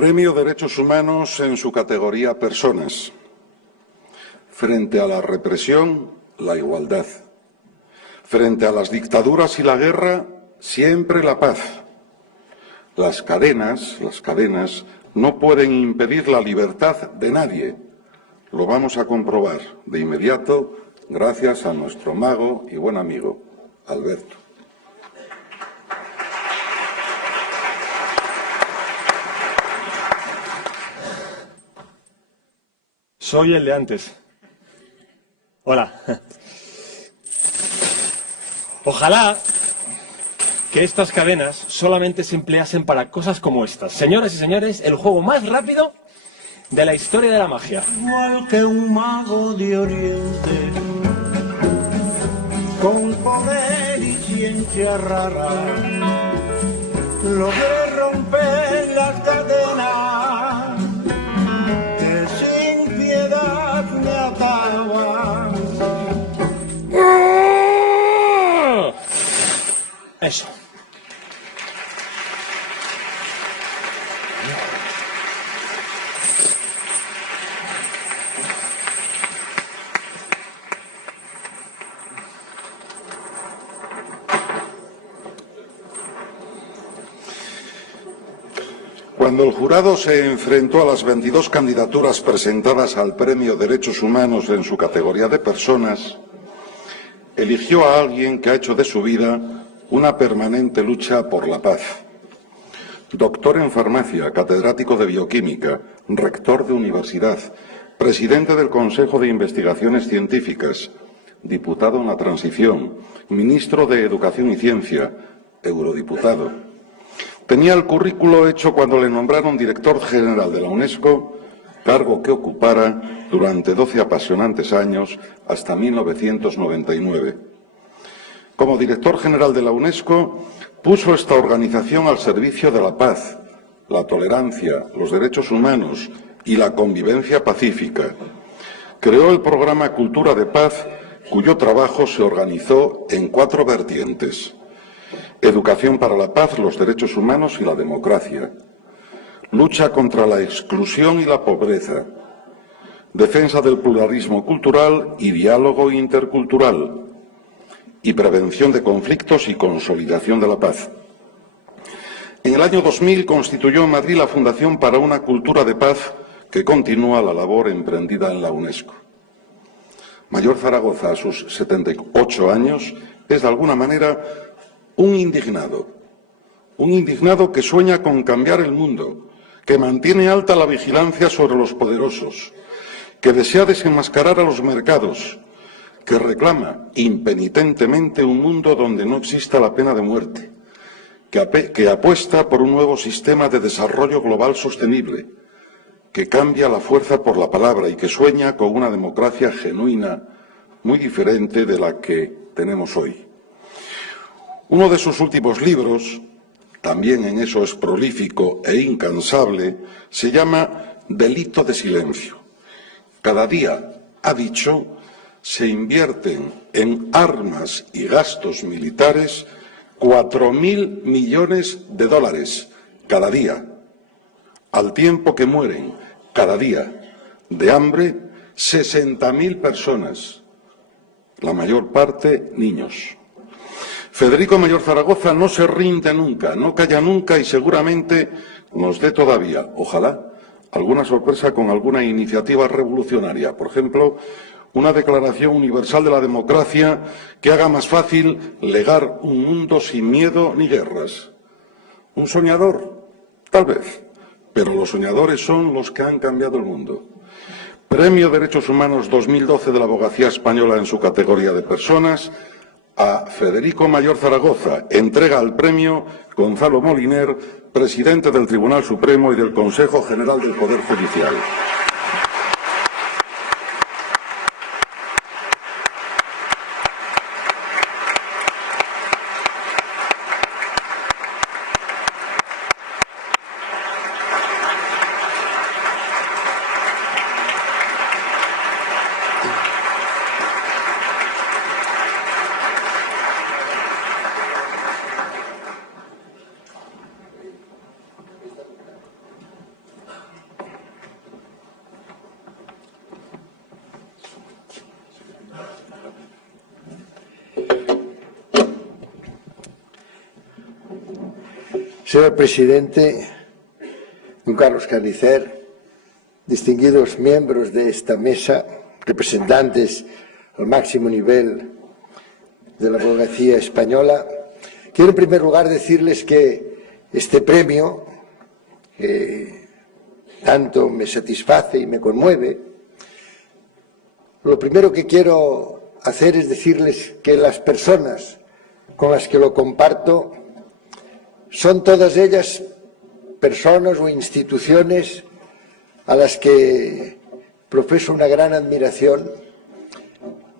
Premio Derechos Humanos en su categoría Personas. Frente a la represión, la igualdad. Frente a las dictaduras y la guerra, siempre la paz. Las cadenas no pueden impedir la libertad de nadie. Lo vamos a comprobar de inmediato gracias a nuestro mago y buen amigo, Alberto. Soy el de antes. Hola. Ojalá que estas cadenas solamente se empleasen para cosas como estas. Señoras y señores, el juego más rápido de la historia de la magia. Igual que un mago de Oriente, con poder y ciencia rara, logré romper las cadenas que sin piedad me ataban. Eso. Cuando el jurado se enfrentó a las 22 candidaturas presentadas al Premio Derechos Humanos en su categoría de personas, eligió a alguien que ha hecho de su vida una permanente lucha por la paz. Doctor en farmacia, catedrático de bioquímica, rector de universidad, presidente del Consejo de Investigaciones Científicas, diputado en la transición, ministro de Educación y Ciencia, eurodiputado. Tenía el currículo hecho cuando le nombraron director general de la UNESCO, cargo que ocupara durante 12 apasionantes años hasta 1999. Como director general de la UNESCO, puso esta organización al servicio de la paz, la tolerancia, los derechos humanos y la convivencia pacífica. Creó el programa Cultura de Paz, cuyo trabajo se organizó en 4 vertientes: educación para la paz, los derechos humanos y la democracia; lucha contra la exclusión y la pobreza; defensa del pluralismo cultural y diálogo intercultural; y prevención de conflictos y consolidación de la paz. En el año 2000 constituyó en Madrid la Fundación para una Cultura de Paz, que continúa la labor emprendida en la UNESCO. Mayor Zaragoza, a sus 78 años, es de alguna manera un indignado que sueña con cambiar el mundo, que mantiene alta la vigilancia sobre los poderosos, que desea desenmascarar a los mercados, que reclama impenitentemente un mundo donde no exista la pena de muerte, que apuesta por un nuevo sistema de desarrollo global sostenible, que cambia la fuerza por la palabra y que sueña con una democracia genuina, muy diferente de la que tenemos hoy. Uno de sus últimos libros, también en eso es prolífico e incansable, se llama Delito de silencio. Cada día, ha dicho, se invierten en armas y gastos militares 4.000 millones de dólares cada día, al tiempo que mueren cada día de hambre 60.000 personas, la mayor parte niños. Federico Mayor Zaragoza no se rinde nunca, no calla nunca y seguramente nos dé todavía, ojalá, alguna sorpresa con alguna iniciativa revolucionaria. Por ejemplo, una declaración universal de la democracia que haga más fácil legar un mundo sin miedo ni guerras. ¿Un soñador? Tal vez, pero los soñadores son los que han cambiado el mundo. Premio Derechos Humanos 2012 de la Abogacía Española en su categoría de personas a Federico Mayor Zaragoza. Entrega el premio Gonzalo Moliner, presidente del Tribunal Supremo y del Consejo General del Poder Judicial. Señor presidente, don Carlos Carnicer, distinguidos miembros de esta mesa, representantes al máximo nivel de la abogacía española, quiero en primer lugar decirles que este premio, que tanto me satisface y me conmueve, lo primero que quiero hacer es decirles que las personas con las que lo comparto son todas ellas personas o instituciones a las que profeso una gran admiración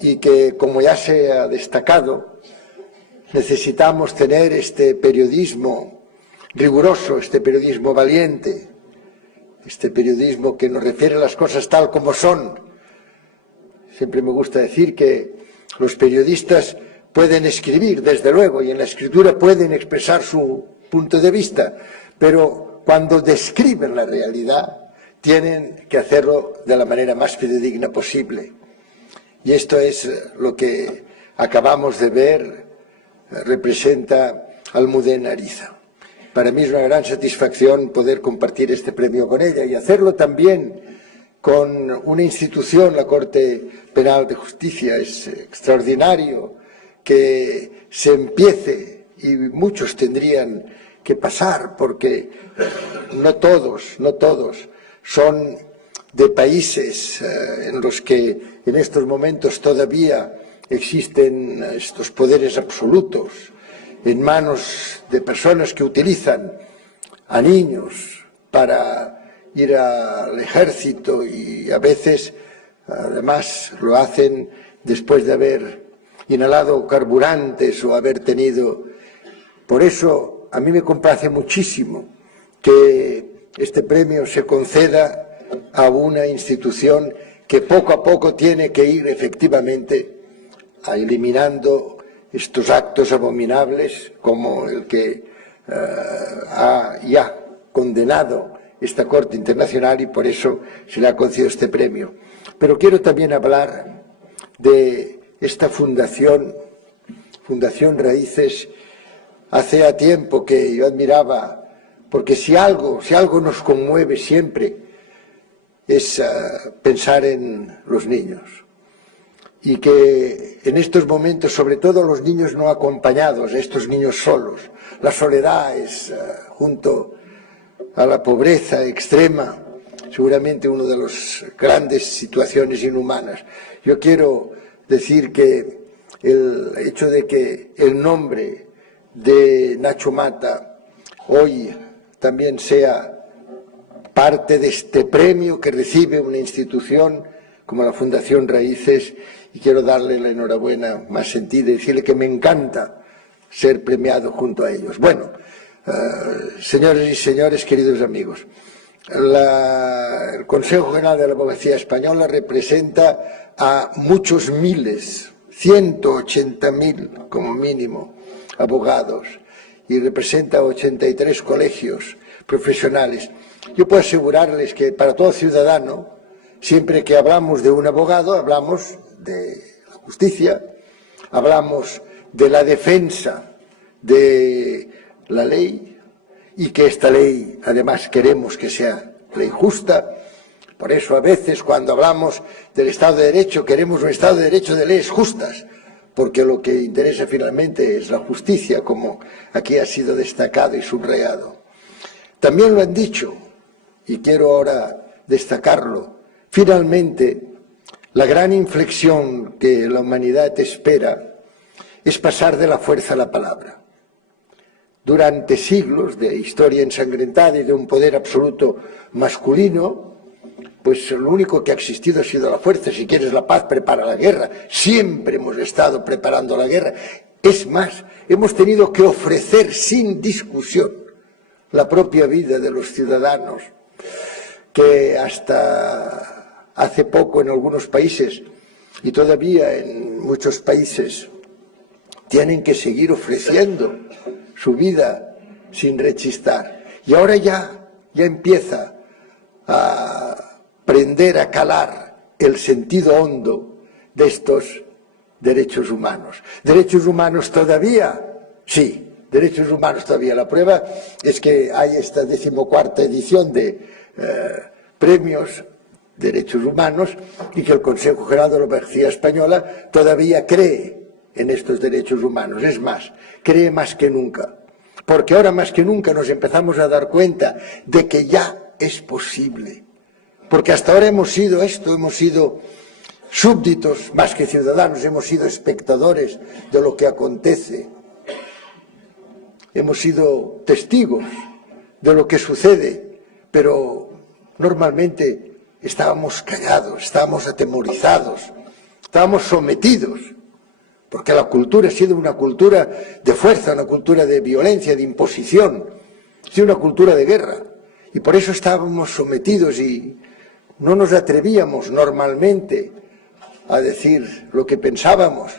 y que, como ya se ha destacado, necesitamos tener este periodismo riguroso, este periodismo valiente, este periodismo que nos refiere a las cosas tal como son. Siempre me gusta decir que los periodistas pueden escribir, desde luego, y en la escritura pueden expresar su punto de vista, pero cuando describen la realidad tienen que hacerlo de la manera más fidedigna posible. Y esto es lo que acabamos de ver, representa Almudena Ariza. Para mí es una gran satisfacción poder compartir este premio con ella y hacerlo también con una institución, la Corte Penal de Justicia. Es extraordinario que se empiece, y muchos tendrían que pasar, porque no todos son de países en los que en estos momentos todavía existen estos poderes absolutos en manos de personas que utilizan a niños para ir al ejército y a veces además lo hacen después de haber inhalado carburantes o haber tenido. Por eso a mí me complace muchísimo que este premio se conceda a una institución que poco a poco tiene que ir efectivamente eliminando estos actos abominables como el que ha ya condenado esta Corte Internacional, y por eso se le ha concedido este premio. Pero quiero también hablar de esta Fundación Raíces. Hace tiempo que yo admiraba, porque si algo nos conmueve siempre es pensar en los niños, y que en estos momentos, sobre todo los niños no acompañados, estos niños solos, la soledad es, junto a la pobreza extrema, seguramente una de las grandes situaciones inhumanas. Yo quiero decir que el hecho de que el nombre de Nacho Mata hoy también sea parte de este premio que recibe una institución como la Fundación Raíces, y quiero darle la enhorabuena más sentida y decirle que me encanta ser premiado junto a ellos. Bueno, señores y señores, queridos amigos, el Consejo General de la Abogacía Española representa a muchos miles, 180.000 como mínimo, abogados, y representa a 83 colegios profesionales. Yo puedo asegurarles que para todo ciudadano, siempre que hablamos de un abogado, hablamos de la justicia, hablamos de la defensa de la ley, y que esta ley, además, queremos que sea ley justa. Por eso, a veces, cuando hablamos del Estado de Derecho, queremos un Estado de Derecho de leyes justas, porque lo que interesa finalmente es la justicia, como aquí ha sido destacado y subrayado. También lo han dicho, y quiero ahora destacarlo, finalmente, la gran inflexión que la humanidad espera es pasar de la fuerza a la palabra. Durante siglos de historia ensangrentada y de un poder absoluto masculino, pues lo único que ha existido ha sido la fuerza. Si quieres la paz, prepara la guerra. Siempre hemos estado preparando la guerra. Es más, hemos tenido que ofrecer sin discusión la propia vida de los ciudadanos, que hasta hace poco en algunos países y todavía en muchos países tienen que seguir ofreciendo su vida sin rechistar. Y ahora ya empieza a aprender a calar el sentido hondo de estos derechos humanos. Derechos humanos todavía, sí, derechos humanos todavía. La prueba es que hay esta 14ª edición de premios derechos humanos y que el Consejo General de la Abogacía Española todavía cree en estos derechos humanos. Es más, cree más que nunca. Porque ahora más que nunca nos empezamos a dar cuenta de que ya es posible. Porque hasta ahora hemos sido súbditos más que ciudadanos, hemos sido espectadores de lo que acontece. Hemos sido testigos de lo que sucede, pero normalmente estábamos callados, estábamos atemorizados, estábamos sometidos, porque la cultura ha sido una cultura de fuerza, una cultura de violencia, de imposición, ha sido una cultura de guerra, y por eso estábamos sometidos y no nos atrevíamos normalmente a decir lo que pensábamos.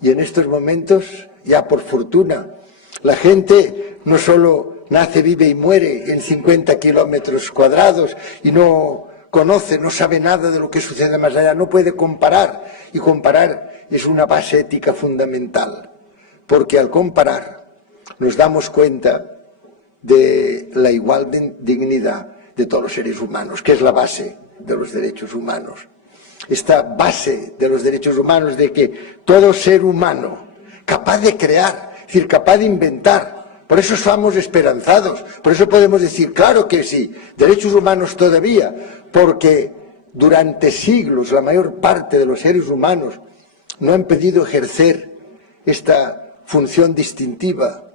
Y en estos momentos, ya por fortuna, la gente no solo nace, vive y muere en 50 kilómetros cuadrados y no conoce, no sabe nada de lo que sucede más allá, no puede comparar, y comparar es una base ética fundamental, porque al comparar nos damos cuenta de la igual dignidad de todos los seres humanos, que es la base de los derechos humanos. Esta base de los derechos humanos de que todo ser humano capaz de crear, es decir, capaz de inventar, por eso estamos esperanzados, por eso podemos decir, claro que sí, derechos humanos todavía, porque durante siglos la mayor parte de los seres humanos no han podido ejercer esta función distintiva.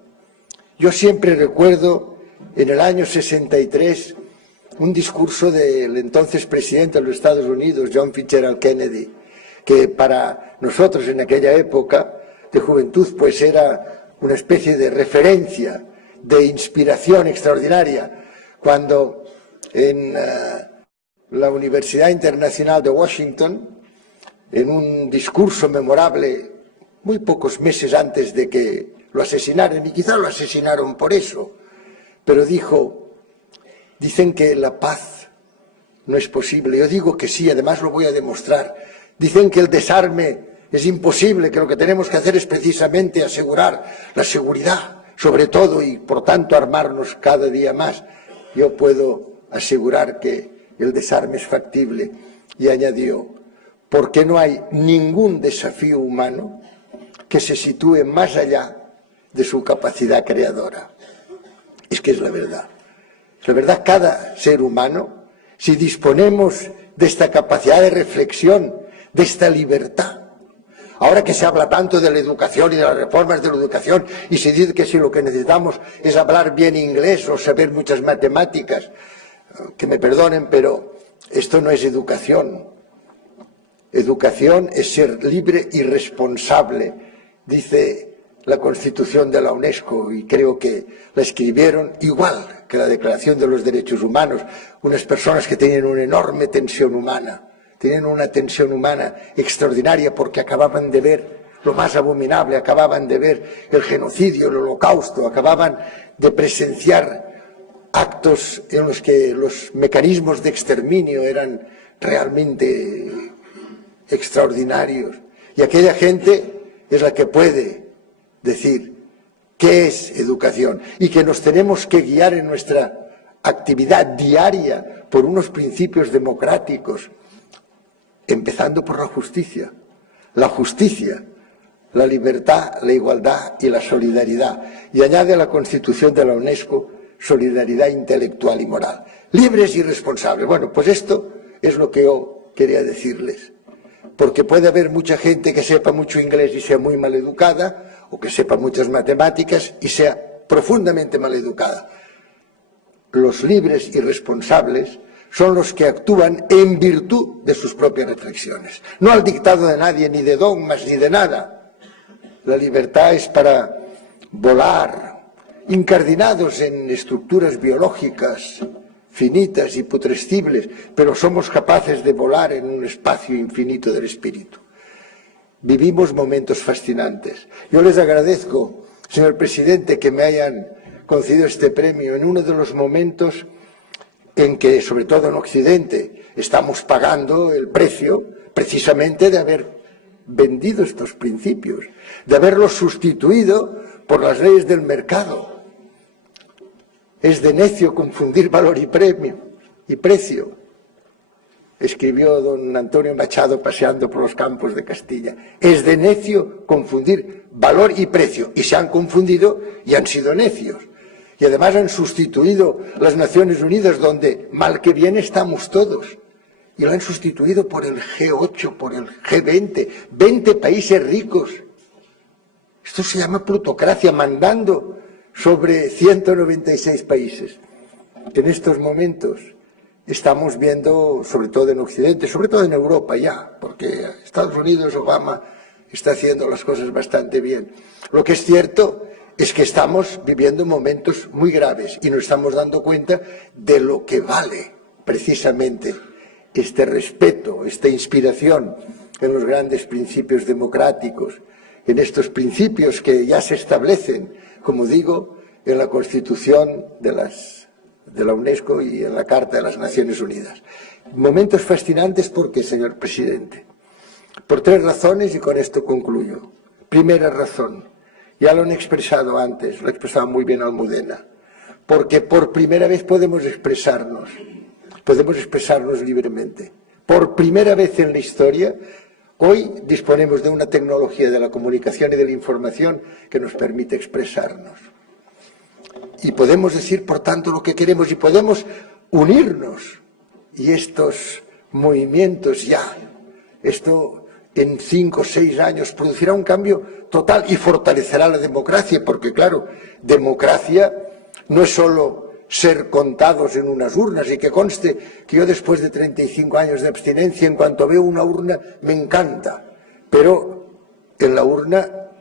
Yo siempre recuerdo en el año 63 un discurso del entonces presidente de los Estados Unidos, John Fitzgerald Kennedy, que para nosotros en aquella época de juventud pues era una especie de referencia, de inspiración extraordinaria, cuando en la Universidad Internacional de Washington, en un discurso memorable, muy pocos meses antes de que lo asesinaran, y quizá lo asesinaron por eso, pero dijo, dicen que la paz no es posible. Yo digo que sí, además lo voy a demostrar. Dicen que el desarme es imposible, que lo que tenemos que hacer es precisamente asegurar la seguridad, sobre todo, y por tanto armarnos cada día más. Yo puedo asegurar que el desarme es factible. Y añadió, porque no hay ningún desafío humano que se sitúe más allá de su capacidad creadora. Es que es la verdad. La verdad, cada ser humano, si disponemos de esta capacidad de reflexión, de esta libertad, ahora que se habla tanto de la educación y de las reformas de la educación, y se dice que si lo que necesitamos es hablar bien inglés o saber muchas matemáticas, que me perdonen, pero esto no es educación. Educación es ser libre y responsable, dice la Constitución de la UNESCO, y creo que la escribieron igual que la Declaración de los Derechos Humanos, unas personas que tienen una enorme tensión humana, tienen una tensión humana extraordinaria porque acababan de ver lo más abominable, acababan de ver el genocidio, el holocausto, acababan de presenciar actos en los que los mecanismos de exterminio eran realmente extraordinarios. Y aquella gente es la que puede decir qué es educación y que nos tenemos que guiar en nuestra actividad diaria por unos principios democráticos, empezando por la justicia, la libertad, la igualdad y la solidaridad. Y añade a la Constitución de la UNESCO solidaridad intelectual y moral. Libres y responsables. Bueno, pues esto es lo que yo quería decirles. Porque puede haber mucha gente que sepa mucho inglés y sea muy mal educada, o que sepa muchas matemáticas y sea profundamente mal educada. Los libres y responsables son los que actúan en virtud de sus propias reflexiones, no al dictado de nadie, ni de dogmas, ni de nada. La libertad es para volar, incardinados en estructuras biológicas finitas y putrescibles, pero somos capaces de volar en un espacio infinito del espíritu. Vivimos momentos fascinantes. Yo les agradezco, señor presidente, que me hayan concedido este premio en uno de los momentos en que, sobre todo en Occidente, estamos pagando el precio precisamente de haber vendido estos principios, de haberlos sustituido por las leyes del mercado. Es de necio confundir valor y precio. Escribió don Antonio Machado paseando por los campos de Castilla. Es de necio confundir valor y precio. Y se han confundido y han sido necios. Y además han sustituido las Naciones Unidas, donde mal que bien estamos todos. Y lo han sustituido por el G8, por el G20, 20 países ricos. Esto se llama plutocracia, mandando sobre 196 países. En estos momentos estamos viendo, sobre todo en Occidente, sobre todo en Europa ya, porque Estados Unidos, Obama, está haciendo las cosas bastante bien. Lo que es cierto es que estamos viviendo momentos muy graves y nos estamos dando cuenta de lo que vale precisamente este respeto, esta inspiración en los grandes principios democráticos, en estos principios que ya se establecen, como digo, en la Constitución de la UNESCO y en la Carta de las Naciones Unidas. Momentos fascinantes porque, señor presidente, por 3 razones y con esto concluyo. Primera razón, ya lo han expresado antes, lo expresaba muy bien Almudena, porque por primera vez podemos expresarnos libremente. Por primera vez en la historia, hoy disponemos de una tecnología de la comunicación y de la información que nos permite expresarnos. Y podemos decir, por tanto, lo que queremos y podemos unirnos. Y estos movimientos ya, esto en 5 o 6 años producirá un cambio total y fortalecerá la democracia, porque claro, democracia no es solo ser contados en unas urnas, y que conste que yo después de 35 años de abstinencia, en cuanto veo una urna me encanta, pero en la urna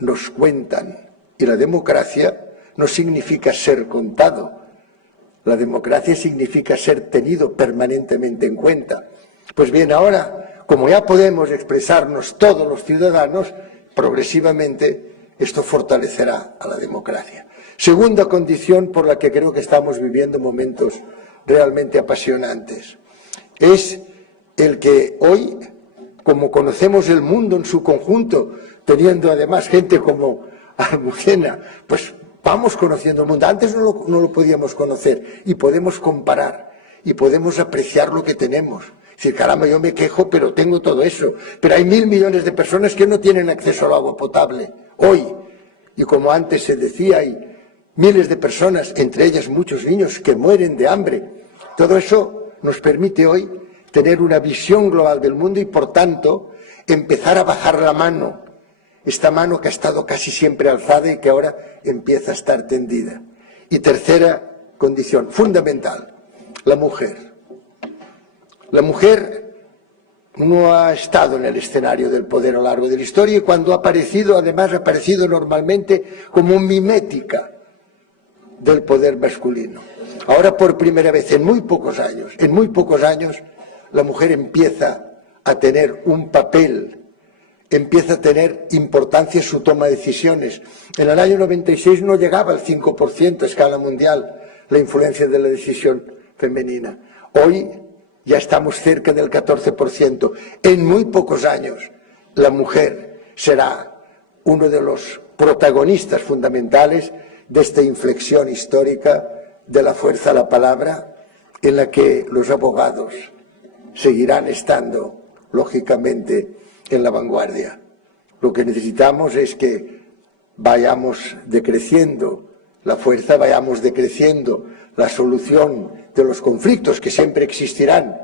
nos cuentan, y la democracia no significa ser contado, la democracia significa ser tenido permanentemente en cuenta. Pues bien, ahora, como ya podemos expresarnos todos los ciudadanos, progresivamente esto fortalecerá a la democracia. Segunda condición por la que creo que estamos viviendo momentos realmente apasionantes, es el que hoy, como conocemos el mundo en su conjunto, teniendo además gente como Almudena, pues vamos conociendo el mundo. Antes no lo podíamos conocer y podemos comparar y podemos apreciar lo que tenemos. Es decir, caramba, yo me quejo, pero tengo todo eso. Pero hay 1.000 millones de personas que no tienen acceso al agua potable hoy. Y como antes se decía, hay miles de personas, entre ellas muchos niños, que mueren de hambre. Todo eso nos permite hoy tener una visión global del mundo y, por tanto, empezar a bajar la mano. Esta mano que ha estado casi siempre alzada y que ahora empieza a estar tendida. Y tercera condición, fundamental, la mujer. La mujer no ha estado en el escenario del poder a lo largo de la historia y cuando ha aparecido, además ha aparecido normalmente como mimética del poder masculino. Ahora por primera vez en muy pocos años, la mujer empieza a tener un papel, empieza a tener importancia en su toma de decisiones. En el año 96 no llegaba al 5% a escala mundial la influencia de la decisión femenina. Hoy ya estamos cerca del 14%. En muy pocos años la mujer será uno de los protagonistas fundamentales de esta inflexión histórica de la fuerza a la palabra, en la que los abogados seguirán estando, lógicamente, en la vanguardia. Lo que necesitamos es que vayamos decreciendo la fuerza, vayamos decreciendo la solución de los conflictos que siempre existirán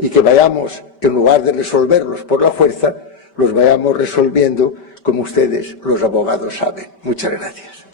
y que vayamos, en lugar de resolverlos por la fuerza, los vayamos resolviendo como ustedes, los abogados, saben. Muchas gracias.